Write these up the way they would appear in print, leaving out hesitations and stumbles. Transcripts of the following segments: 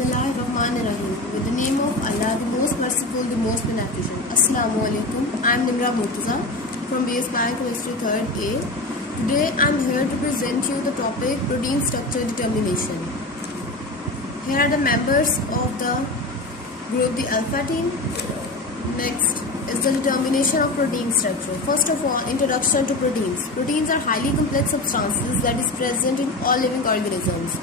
Bismillahirrahmanirrahim. With the name of Allah, the most merciful, the most beneficent. Assalamu alaikum. I am Nimra Murtaza from BS Biochemistry 3rd A. Today I am here to present you the topic protein structure determination. Here are the members of the group, the alpha team. Next is the determination of protein structure. First of all, introduction to proteins. Proteins are highly complex substances that is present in all living organisms.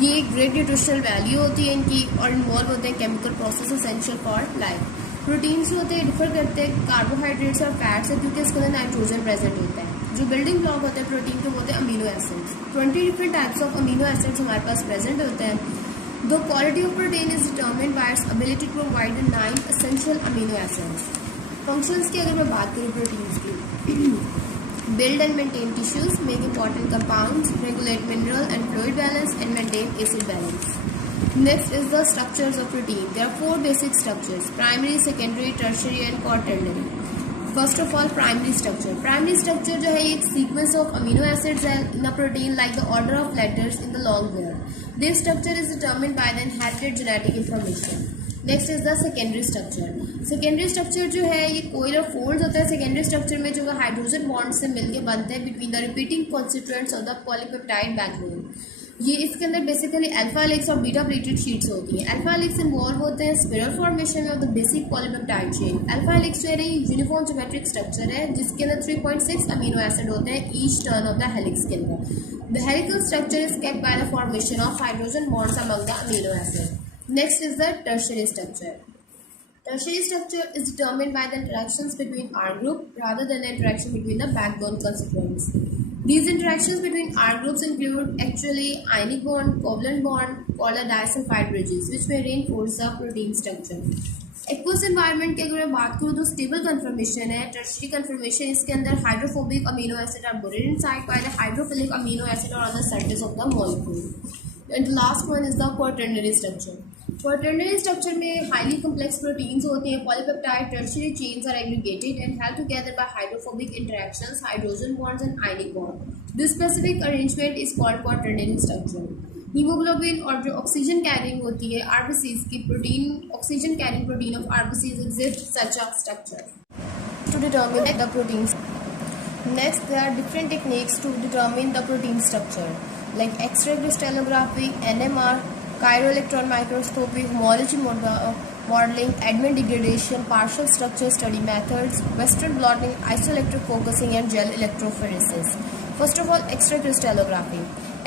ये एक great nutritional value होती है इनकी और involve होते हैं chemical process essential for life. Proteins होते हैं डिफर करते हैं कार्बोहाइड्रेट्स और फैट्स से क्योंकि इसके अंदर नाइट्रोजन प्रेजेंट होता है। जो बिल्डिंग ब्लॉक होते हैं प्रोटीन के होते हैं amino acids. 20 different types of amino acids हमारे पास प्रेजेंट होते हैं। The quality of protein is determined by its ability to provide 9 essential amino acids. Functions की अगर मैं बात करूँ प्रोटीन्स की, build and maintain tissues, make important compounds, regulate mineral and fluid balance, and maintain acid balance. Next is the structures of protein. There are 4 basic structures: primary, secondary, tertiary, and quaternary. First of all, primary structure. Primary structure जो है एक sequence of amino acids in a protein like the order of letters in the long word. This structure is determined by the inherited genetic information. Next is the secondary structure. Secondary structure जो है ये कोइलर folds होता है। Secondary structure में जो है hydrogen bond से मिलकर बनते हैं between the repeating constituents of the polypeptide backbone. ये इसके अंदर बेसिकली अल्फा हेलिक्स और बीटा प्लेटेड शीट्स होती हैं। अल्फा हेलिक्स इन्वॉल्व होते हैं spiral formation of the basic polypeptide chain. Alpha helix जो है यूनिफॉर्म ज्योमेट्रिक स्ट्रक्चर है जिसके अंदर 3.6 अमीनो एसिड होते हैं each turn off the helix के अंदर। The helical structure is kept by the formation of hydrogen bonds among the amino acid. Next is the tertiary structure. Tertiary structure is determined by the interactions between R group rather than the interaction between the backbone constituents. These interactions between R groups include actually ionic bond, covalent bond, polar disulfide bridges, which may reinforce the protein structure. Aqueous environment की अगर मैं बात करूँ तो stable conformation है। Tertiary conformation इसके अंदर hydrophobic amino acid are buried inside by the hydrophilic amino acid और on the surface of the molecule. And the last one is the quaternary structure. Quaternary structure में highly complex proteins होते हैं। Polypeptide tertiary chains are aggregated and held together by hydrophobic interactions, hydrogen bonds and ionic bond. This specific arrangement is called quaternary structure. Haemoglobin और जो oxygen carrying होती है RBCs की protein, oxygen carrying protein of RBCs exhibit such a structure to determine the proteins. Next, there are different techniques to determine the protein structure, like X-ray crystallography, NMR, chiroelectron microscopy, homology modeling, Edman degradation, partial structure study methods, Western blotting, isoelectric focusing, and gel electrophoresis. First of all, X-ray crystallography.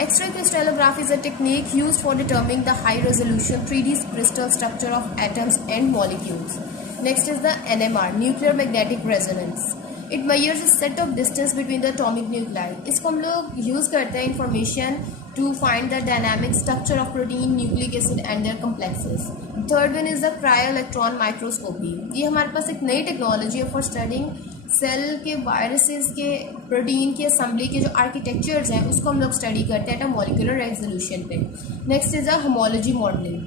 X-ray crystallography is a technique used for determining the high-resolution 3D crystal structure of atoms and molecules. Next is the NMR, nuclear magnetic resonance. It measures a set of distance between the atomic nuclei. इसको हम लोग use करते हैं information to find the dynamic structure of protein, nucleic acid and their complexes. Third one is the cryo-electron microscopy. ये हमारे पास एक नई टेक्नोलॉजी है फॉर स्टडिंग सेल के वायरसेस के प्रोटीन की असेंबली के जो आर्किटेक्चर्स हैं उसको हम लोग स्टडी करते हैं एट अ मॉलिक्यूलर रेजोल्यूशन पे। Next is a homology modelling.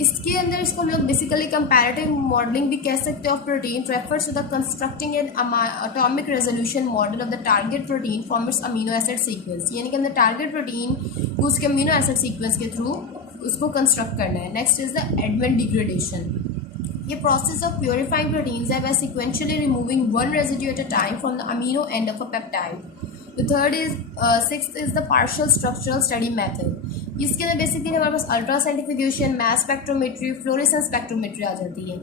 इसके अंदर इसको हम लोग बेसिकली कंपैरेटिव मॉडलिंग भी कह सकते हैं of protein refers to the constructing an atomic resolution model of the target protein from its amino acid sequence. यानी कि अंदर टारगेट प्रोटीन को उसके अमीनो एसिड सीक्वेंस के थ्रू उसको कंस्ट्रक्ट करना है। Next is the Edman degradation. ये प्रोसेस ऑफ प्योरीफाइंग प्रोटीन्स है by sequentially removing one residue at a time from the amino end of a peptide. The third is sixth is the partial structural study method. इसके अंदर basically हमारे पास ultra centrifugation, mass spectrometry, fluorescence spectrometry आ जाती है।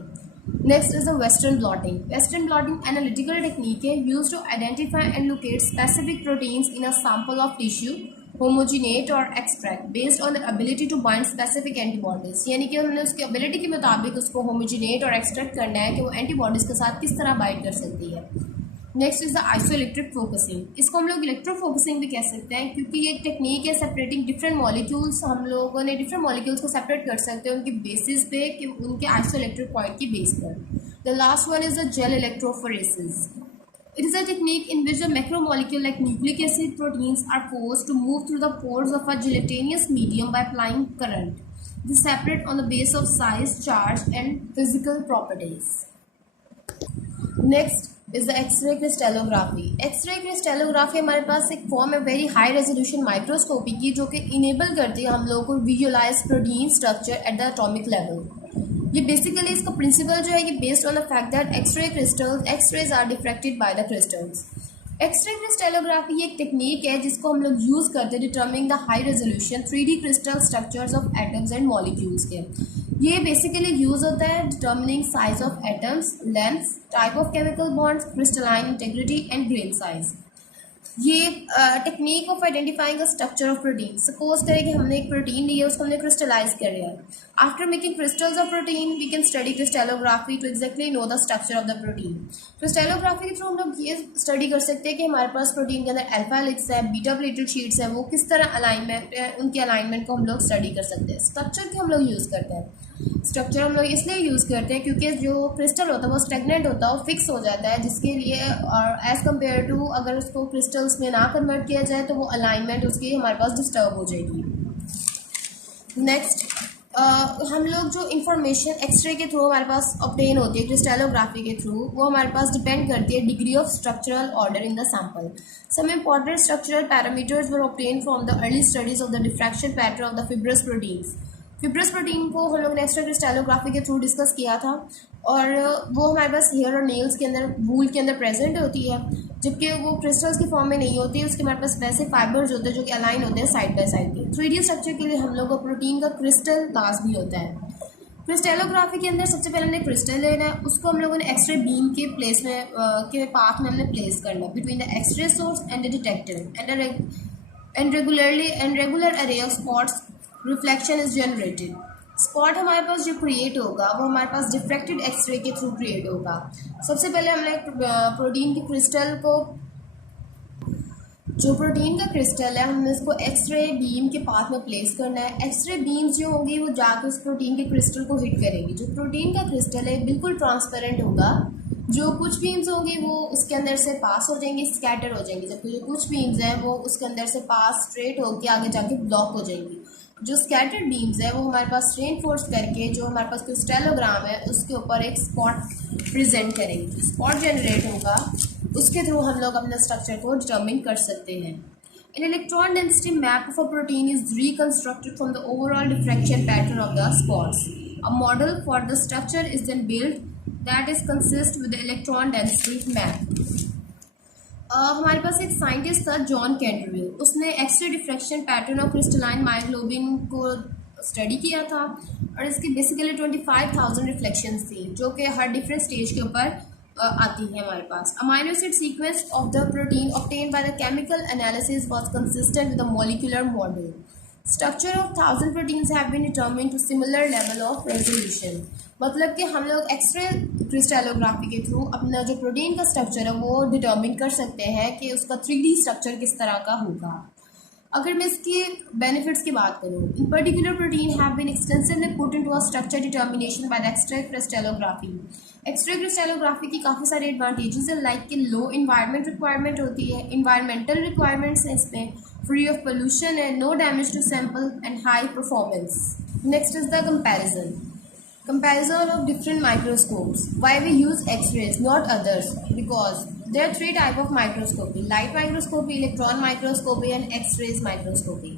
Next is the western blotting. Western blotting analytical technique है use to identify and locate specific proteins in a sample of tissue, homogenate और extract based on the ability to bind specific antibodies. यानी कि हमने उसकी ability के मुताबिक उसको होमोजिनेट और एक्सट्रैक्ट करना है कि वो एंटीबॉडीज के साथ किस तरह बाइंड कर सकती है। Next is the isoelectric focusing. इसको हम लोग इलेक्ट्रोफोकसिंग भी कह सकते हैं क्योंकि ये एक टेक्निक है सेपरेटिंग डिफरेंट मॉलिक्यूल्स। हम लोगों ने डिफरेंट मॉलिक्यूल्स को सेपरेट कर सकते हैं उनकी बेसिस पे कि उनके आइसोइलेक्ट्रिक पॉइंट की बेस पर। The last one is the gel electrophoresis. It is a technique in which a macromolecule like nucleic acid proteins are forced to move through the pores of a gelatinous medium by applying current. They separate on the basis of size, charge, and physical properties. Next, is the X-ray crystallography. X-ray crystallography हमारे पास एक form है very high resolution microscopy की, जो कि enable करती है हम लोगों को visualise protein structure at the atomic level. ये बेसिकली इसका प्रिंसिपल जो है ये based on the fact that X-ray crystals X-rays are diffracted by the crystals. X-ray crystallography एक टेक्निक है जिसको हम लोग यूज़ करते हैं determining the high resolution 3D crystal structures of atoms and molecules के। ये बेसिकली यूज़ होता है determining size of atoms, length, type of chemical bonds, crystalline integrity and grain size. ये technique of identifying the structure of protein. Suppose करें कि हमने एक प्रोटीन ली है, उसको हमने क्रिस्टलाइज कर लिया है। After making crystals of protein we can study crystallography to exactly know the structure of the protein. Crystallography के थ्रू हम लोग ये स्टडी कर सकते हैं कि हमारे पास प्रोटीन के अंदर अल्फा हेलिक्स है, बीटा प्लेटेड शीट्स है, वो किस तरह अलाइनमेंट है, उनके अलाइनमेंट को हम लोग स्टडी कर सकते हैं। स्ट्रक्चर के हम लोग यूज़ करते हैं। स्ट्रक्चर हम लोग इसलिए यूज़ करते हैं क्योंकि जो क्रिस्टल होता है वो स्टेगनेंट होता है, वो फिक्स हो जाता है, जिसके लिए और एज़ कम्पेयर टू अगर उसको क्रिस्टल्स में ना कन्वर्ट किया जाए तो वो अलाइनमेंट उसकी हमारे पास डिस्टर्ब हो जाएगी। नेक्स्ट हम लोग जो इंफॉर्मेशन एक्सरे के थ्रू हमारे पास ऑब्टेन होती है क्रिस्टेलोग्राफी के थ्रू, वो हमारे पास डिपेंड करती है degree of structural order in the sample. Some important structural parameters were obtain from the early studies of the diffraction pattern of the fibrous proteins. Fibrous protein को हम लोग ने एक्सरे क्रिस्टेलोग्राफी के through discuss किया था, और वो हमारे पास हेयर और नेल्स के अंदर, वूल के अंदर प्रेजेंट होती है, जबकि वो क्रिस्टल्स की फॉर्म में नहीं होती है। उसके हमारे पास वैसे फाइबर्स होते हैं जो कि अलाइन होते हैं साइड बाय साइड के। 3D स्ट्रक्चर के लिए हम लोग को प्रोटीन का क्रिस्टल क्लास भी होता है। क्रिस्टेलोग्राफी के अंदर सबसे पहले हमने क्रिस्टल लेना है, उसको हम लोगों ने एक्सरे बीम के प्लेस में के पाथ में हमने प्लेस करना है between the X ray source and the detector and regular array of spots reflection is generated. Spot हमारे पास जो क्रिएट होगा वो हमारे पास डिफ्रैक्टेड एक्सरे के थ्रू क्रिएट होगा। सबसे पहले हमने प्रोटीन की क्रिस्टल को, जो प्रोटीन का क्रिस्टल है, हमने इसको एक्सरे बीम के पाथ में प्लेस करना है। एक्सरे बीम्स जो होंगी वो जाकर उस प्रोटीन के क्रिस्टल को हिट करेंगी। जो प्रोटीन का क्रिस्टल है बिल्कुल ट्रांसपेरेंट होगा। जो कुछ बीम्स होंगी वो उसके अंदर से पास हो जाएंगी, स्कैटर हो जाएंगी, जबकि जो कुछ बीम्स हैं वो उसके अंदर से पास स्ट्रेट होकर आगे जाके ब्लॉक हो जाएंगी। जो स्कैटर्ड बीम्स है वो हमारे पास रेनफोर्स करके जो हमारे पास क्रिस्टेलोग्राम है उसके ऊपर एक स्पॉट प्रेजेंट करेंगे। स्पॉट जनरेट होगा, उसके थ्रू हम लोग अपने स्ट्रक्चर को डिटर्मिन कर सकते हैं। An electron density map of a protein is reconstructed from the overall diffraction pattern of the spots. A model for the structure is then built that is consist with the electron density map. हमारे पास एक scientist था John Canterville, उसने X-ray diffraction pattern of crystalline myoglobin को study किया था, और इसकी बेसिकली 25,000 रिफ्लेक्शंस थी जो कि हर डिफरेंट स्टेज के ऊपर आती है हमारे पास। Amino acid sequence of the protein obtained by the chemical analysis was consistent with the molecular model. Structure of 1000 proteins have been determined to similar level of resolution. मतलब कि हम लोग एक्सरे क्रिस्टेलोग्राफी के थ्रू अपना जो protein का structure है वो डिटर्मिन कर सकते हैं कि उसका 3D स्ट्रक्चर किस तरह का होगा। अगर मैं इसके बेनिफिट्स की बात करूँ, in particular protein have been extensively put into a structure determination by the X-ray crystallography. X-ray crystallography की काफ़ी सारे एडवांटेजेस है, लाइक कि लो इन्वायरमेंट रिक्वायरमेंट होती है, इन्वायरमेंटल रिक्वायरमेंट्स हैं इसमें, फ्री ऑफ पोल्यूशन है, no damage to sample and high performance. Next is the comparison of different microscopes. Why we use X-rays, not others? Because there are 3 types of microscopy: light microscopy, electron microscopy and X-rays microscopy.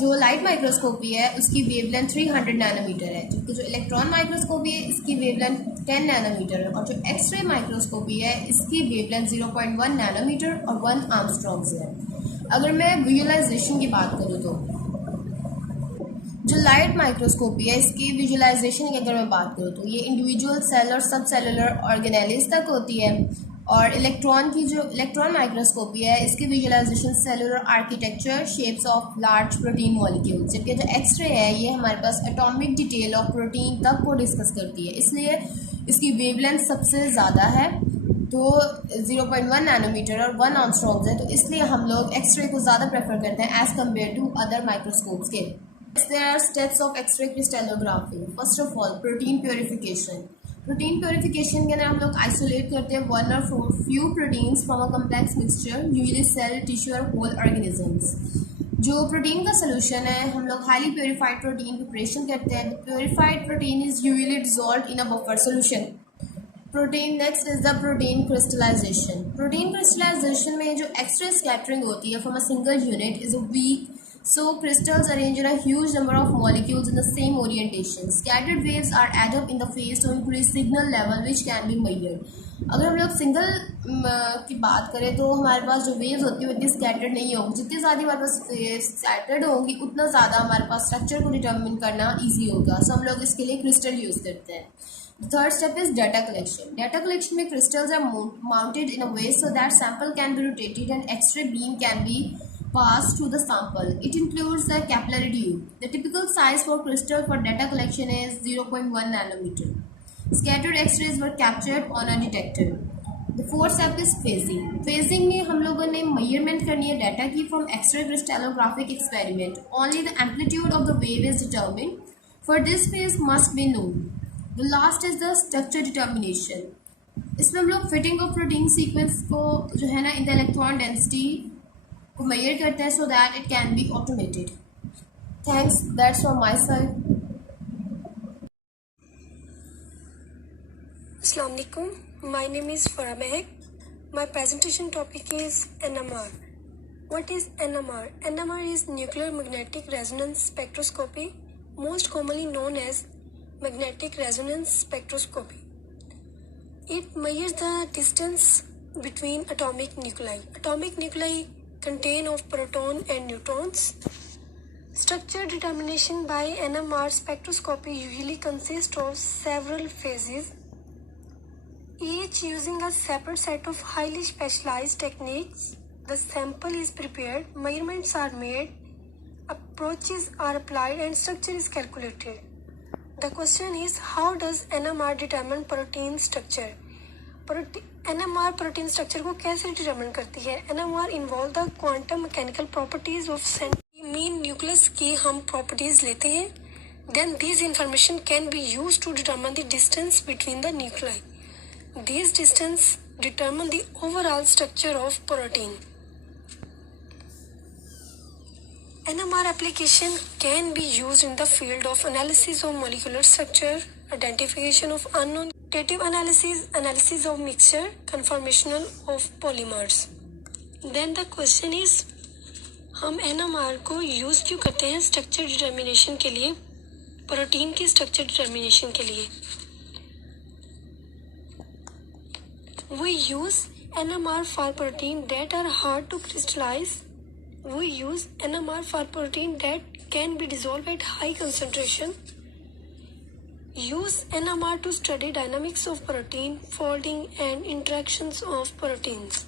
जो light microscopy है उसकी wavelength 300 nanometre है, जबकि जो electron microscopy है इसकी wavelength 10 nanometre है, और जो एक्सरे माइक्रोस्कोपी है इसकी वेवलेंथ 0.1 नैनोमीटर और 1 आर्मस्ट्रॉन्ग्स है। अगर मैं विजुअलाइजेशन की बात करूँ तो जो लाइट माइक्रोस्कोपी है इसकी विजुअलाइजेशन की अगर मैं बात करूँ तो ये इंडिविजुअल सेल और सब सेलुलर ऑर्गेनेल्स तक होती है, और इलेक्ट्रॉन माइक्रोस्कोपी है इसकी visualisation cellular architecture, shapes of large protein molecules. जबकि जो एक्सरे है ये हमारे पास एटॉमिक डिटेल ऑफ प्रोटीन तक को डिस्कस करती है, इसलिए इसकी वेवलेंथ सबसे ज़्यादा है, तो 0.1 नैनोमीटर और 1 आर्मस्ट्रॉन्ग्स है, तो इसलिए हम लोग एक्सरे को ज़्यादा प्रेफर करते हैं as compare to other microscopes के। There are steps of X-ray crystallography. First of all, protein purification. Protein purification के अंदर हम लोग isolate करते हैं one or few proteins from a complex mixture, usually cell, tissue और whole organisms. जो protein का सोल्यूशन है हम लोग हाईली प्योरीफाइड प्रोटीन प्रिपरेशन करते हैं। Purified protein is usually dissolved in a buffer solution. Protein next is the protein crystallisation. Protein crystallisation में जो एक्स्ट्रा स्कैटरिंग होती है from a single unit is a weak, so crystals arrange in a huge number of molecules in the same orientation. Scattered waves are added up in the phase to increase signal level which can be measured. अगर हम लोग single की बात करें तो हमारे पास जो वेव्स होती है उतनी स्कैटर्ड नहीं होगी, जितनी ज़्यादा हमारे पास स्कैटर्ड होंगी उतना ज़्यादा हमारे पास स्ट्रक्चर को डिटर्मिन करना ईजी होगा। सो हम लोग इसके लिए क्रिस्टल यूज़ करते हैं। The third step is data collection. Data collection में crystals are mounted in a way so that sample can be rotated and X-ray beam can be passed to the sample. It includes the capillary tube. The typical size for crystal for data collection is 0.1 nanometer. Scattered X-rays were captured on a detector. The fourth step is phasing. Phasing में हम लोगों ने measurement करनी है data की from X-ray crystallographic experiment. Only the amplitude of the wave is determined. For this phase must be known. The last is the structure determination. इसमें हम लोग fitting of protein sequence को जो है ना in the electron density को measure करते हैं so that it can be automated. Thanks. That's from my side. Assalamu alaikum. My name is Farah Mehak. My presentation topic is NMR. What is NMR? NMR is nuclear magnetic resonance spectroscopy, most commonly known as magnetic resonance spectroscopy. It measures the distance between atomic nuclei. Atomic nuclei contain of proton and neutrons. Structure determination by NMR spectroscopy usually consists of several phases, each using a separate set of highly specialized techniques. The sample is prepared, measurements are made, approaches are applied, and structure is calculated. The question is, how does NMR determine protein structure? NMR protein structure को कैसे determine करती है? NMR involve the quantum mechanical properties of mean nucleus की हम properties लेते हैं. Then these information can be used to determine the distance between the nuclei. These distance determine the overall structure of protein. NMR application can be used in the field of analysis of molecular structure, identification of unknown, quantitative analysis, analysis of mixture, conformational of polymers. Then the question is, हम NMR को use क्यों करते हैं structure determination के लिए, protein की structure determination के लिए? We use NMR for protein that are hard to crystallize. We use NMR for protein that can be dissolved at high concentration. Use NMR to study dynamics of protein, folding and interactions of proteins.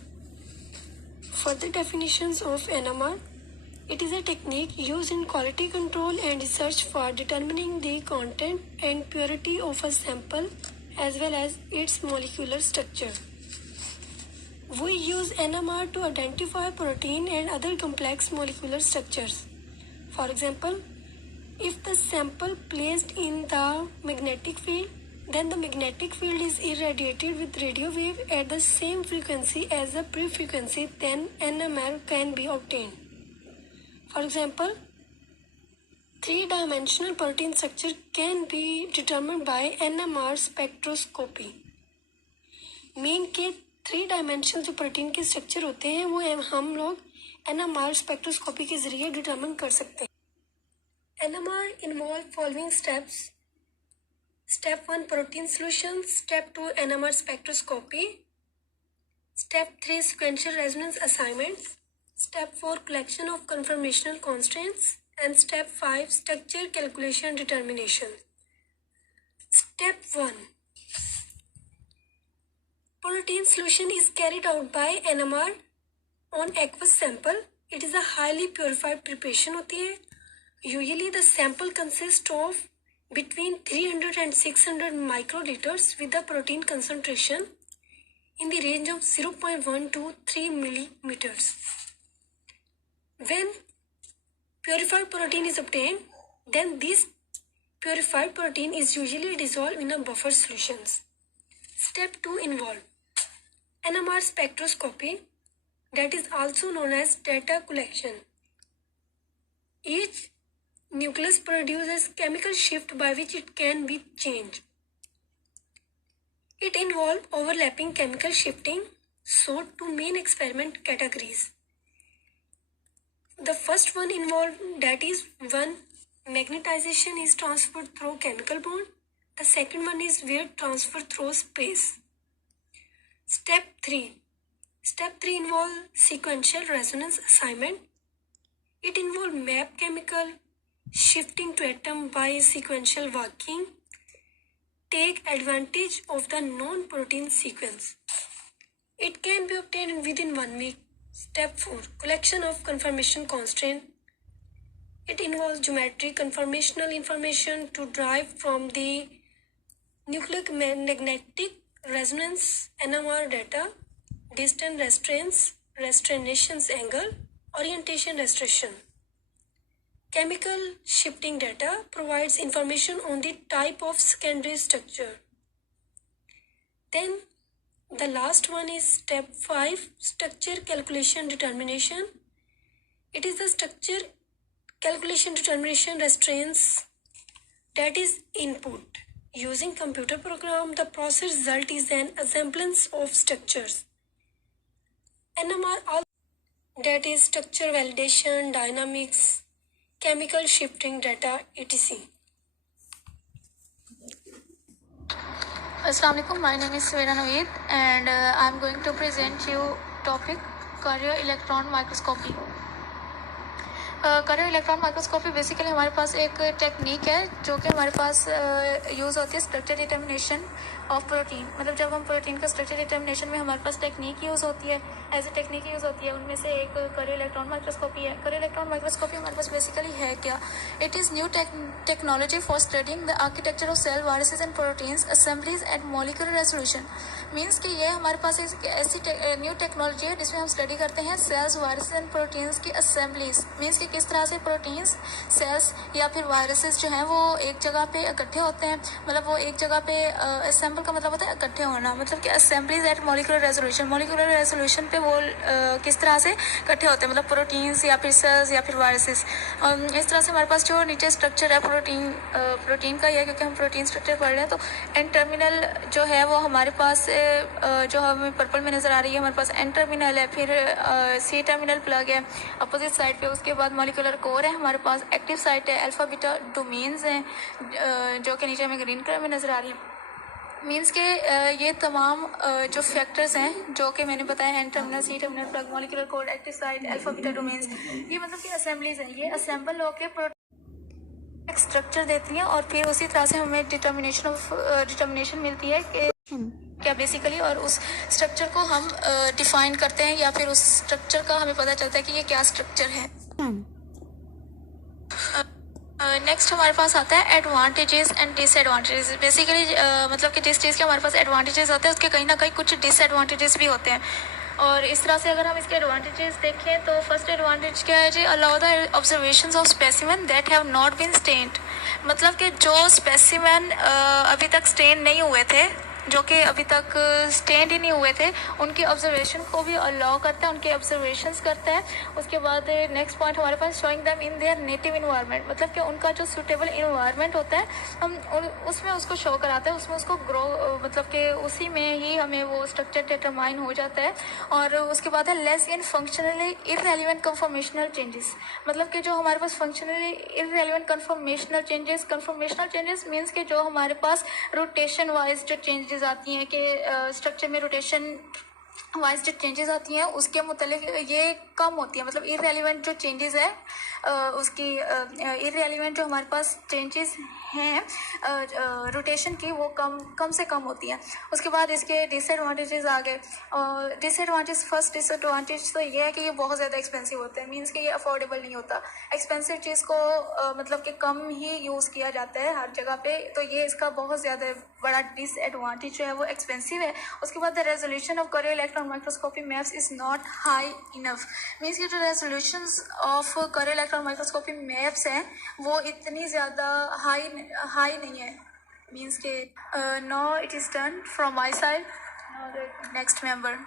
Further definitions of NMR. It is a technique used in quality control and research for determining the content and purity of a sample as well as its molecular structure. We use NMR to identify protein and other complex molecular structures. For example, if the sample placed in the magnetic field, then the magnetic field is irradiated with radio wave at the same frequency as the pre-frequency, then NMR can be obtained. For example, three-dimensional protein structure can be determined by NMR spectroscopy. Mean के 3 dimensional जो protein के structure होते हैं वो हम लोग NMR spectroscopy के जरिए डिटरमिन कर सकते हैं. NMR involve following steps. Step 1 protein solution. Step 2 NMR spectroscopy. Step 3 sequential resonance assignments. Step 4 collection of conformational constraints. And step 5 structure calculation determination. Step 1. Protein solution is carried out by NMR on aqueous sample. It is a highly purified preparation होती है. Usually the sample consists of between 300 and 600 microliters with the protein concentration in the range of 0.1 to 3 millimeters. When purified protein is obtained, then this purified protein is usually dissolved in a buffer solutions. Step 2 involve NMR spectroscopy, that is also known as data collection. Each nucleus produces chemical shift by which it can be changed. It involves overlapping chemical shifting, so two main experiment categories. The first one involved, that is, one, magnetization is transferred through chemical bond. The second one is where transfer through space. Step 3. Step 3 involves sequential resonance assignment. It involves map chemical shifting to atom by sequential walking. Take advantage of the non-protein sequence. It can be obtained within 1 week. Step 4. Collection of conformation constraint. It involves geometry conformational information to derive from the nucleic magnetic resonance NMR data, distance restraints, restrainations angle, orientation restriction. Chemical shifting data provides information on the type of secondary structure. Then the last one is step 5, structure calculation determination. It is the structure calculation determination restraints, that is input. Using computer program, the process result is an assemblance of structures. NMR, that is structure validation, dynamics, chemical shifting data, etc. Assalamualaikum. My name is Savera Naveed and I'm going to present you topic carrier electron microscopy. कार्यो electron microscopy basically हमारे पास एक technique है जो कि हमारे पास use होती है स्ट्रक्चर डिटर्मिनेशन ऑफ प्रोटीन. मतलब जब हम प्रोटीन का स्ट्रक्चर डिटर्मिनेशन में हमारे पास टेक्निक यूज़ होती है, एज ए टेक्निक यूज़ होती है, उनमें से एक कार्यो इलेक्ट्रॉन माइक्रोस्कोपी है. कार्यो इलेक्ट्रॉन माइक्रोस्कोपी हमारे पास बेसिकली है क्या? It is new technology for studying the architecture of cell viruses and proteins assemblies at molecular resolution. Means कि ये हमारे पास एक ऐसी न्यू टेक्नोलॉजी है जिसमें हम स्टडी करते हैं सेल्स वायरसेस एंड प्रोटीन्स की असेंबलीज. मीन्स कि किस तरह से प्रोटीन्स, सेल्स या फिर वायरसेस जो हैं वो एक जगह पे इकट्ठे होते हैं. मतलब वो एक जगह पे असेंबल का मतलब होता है इकट्ठे होना. मतलब कि assemblies at molecular resolution. Molecular resolution पे वो किस तरह से इकट्ठे होते हैं, मतलब प्रोटीन्स या फिर सेल्स या फिर वायरसेस. इस तरह से हमारे पास जो नीचे स्ट्रक्चर है प्रोटीन का ही है, क्योंकि हम प्रोटीन स्ट्रक्चर पढ़ रहे हैं. तो एन टर्मिनल जो है वो हमारे पास जो हमें पर्पल में नज़र आ रही है, हमारे पास एन टर्मिनल है, फिर सी टर्मिनल प्लग है अपोजिट साइड पे. उसके बाद मॉलिक्यूलर कोर है, हमारे पास एक्टिव साइट है, अल्फा बीटा डोमेन्स हैं जो कि नीचे हमें ग्रीन कलर में नज़र आ रही है. मीन्स के ये तमाम जो फैक्टर्स हैं जो कि मैंने बताया, N terminal, C terminal plug, molecular core, active site, alpha beta domains, ये मतलब कि असेंबलीज हैं. ये असेंबल होकर स्ट्रक्चर देती हैं और फिर उसी तरह से हमें डिटर्मिनेशन मिलती है कि क्या बेसिकली, और उस स्ट्रक्चर को हम डिफाइन करते हैं या फिर उस स्ट्रक्चर का हमें पता चलता है कि ये क्या स्ट्रक्चर है. नेक्स्ट हमारे पास आता है एडवांटेजेस एंड डिसएडवांटेजेस. बेसिकली मतलब कि जिस चीज़ के हमारे पास एडवांटेजेस होते हैं उसके कहीं ना कहीं कुछ डिसएडवांटेजेस भी होते हैं. और इस तरह से अगर हम इसके एडवांटेजेस देखें तो फर्स्ट एडवांटेज क्या है जी, allow the observations of specimen that have not been stained. मतलब कि जो स्पेसिमेन अभी तक स्टेन नहीं हुए थे, जो कि अभी तक स्टेंड ही नहीं हुए थे, उनकी ऑब्जर्वेशन को भी अलाउ करता है, उनके ऑब्जर्वेशंस करता है. उसके बाद नेक्स्ट पॉइंट हमारे पास showing them in their native environment. मतलब कि उनका जो सूटेबल इन्वायरमेंट होता है हम उसमें उसको शो कराते हैं, उसमें उसको ग्रो, मतलब कि उसी में ही हमें वो स्ट्रक्चर डिटरमाइन हो जाता है. और उसके बाद है less in functionally irrelevant conformational changes. मतलब कि जो हमारे पास functionally irrelevant conformational changes means कि जो हमारे पास रोटेशन वाइज जो चेंजेस आती हैं कि स्ट्रक्चर में रोटेशन वाइज जो चेंजेस आती हैं उसके मुतालिक ये कम होती है. मतलब इररेलेवेंट जो चेंजेस है उसकी इररेलेवेंट जो हमारे पास चेंजेस हैं रोटेशन की वो कम से कम होती हैं. उसके बाद इसके डिसएडवांटेजेस आ गए. फर्स्ट डिसएडवांटेज तो ये है कि ये बहुत ज़्यादा एक्सपेंसिव होता है. मीन्स कि ये अफोर्डेबल नहीं होता. एक्सपेंसिव चीज़ को मतलब कि कम ही यूज़ किया जाता है हर जगह पे, तो ये इसका बहुत ज़्यादा बड़ा डिसएडवांटेज जो है वो एक्सपेंसिव है. उसके बाद the resolution of cryo electron microscopy maps is not high enough. Means कि जो resolutions of cryo electron microscopy maps हैं वो इतनी ज़्यादा हाई नहीं है. मीन्स के no it is done from my side. Next member.